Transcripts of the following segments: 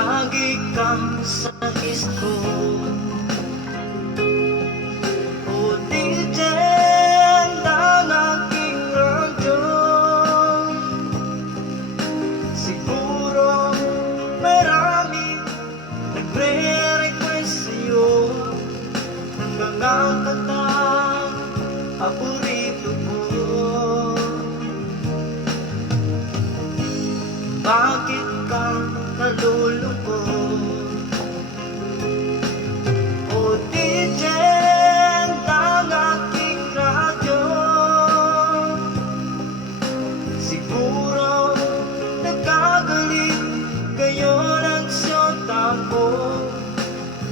Lagi kang sa isko. O DJ ng aking radyo, siguro marami nagre-request sa'yo ng mga kantang paborito ko. Bakit ka nalulungkot? O DJ ng aking radyo, siguro nagkagalit kayo ng siyota mo.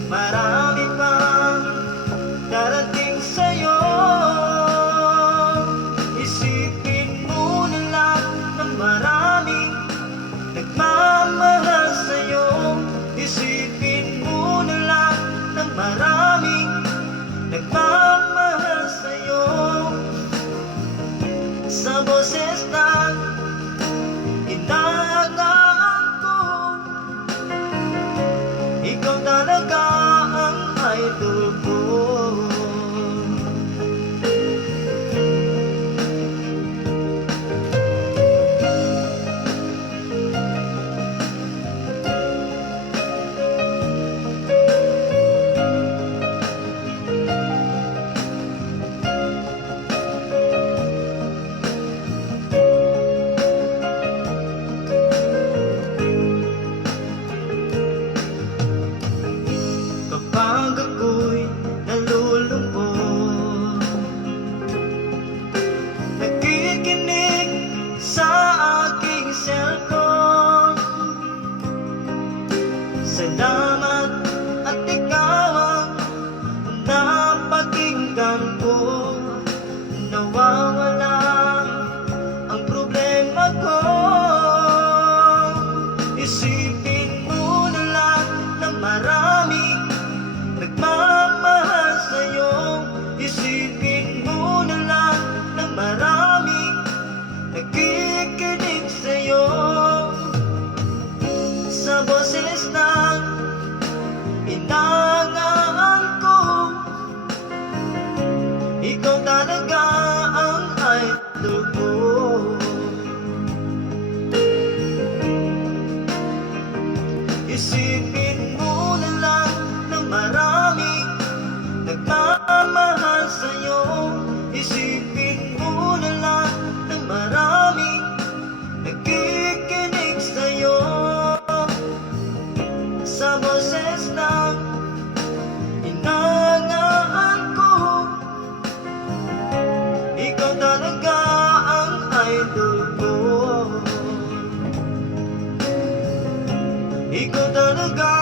Marami pang darating sa'yo. Isipin mo na lang na maraming nagmamahal sa'yo. Isipin mo na lang na maraming nagmamahal sa'yo. Sa boses ng inaangaan ko, ikaw talaga ang idol ko. Kapag ako'y nalulungkot, nakikinig sa aking cellphone. Salamat at ikaw ang napakinggan ko. Nawawala ang problema ko. Isipin mo na lang na maraming nagmamahal sa'yo. Isipin mo na lang na maraming nakikinig sa'yo. Sa boses ng inaangaan ko, ikaw talaga ang idol ko. Isipin mo na lang na maraming nagmamahal sa'yo. Isipin mo na lang na maraming nakikinig sa'yo. Sa boses ng inaangaan ko, ikaw talaga ang idol ko. Ikaw talaga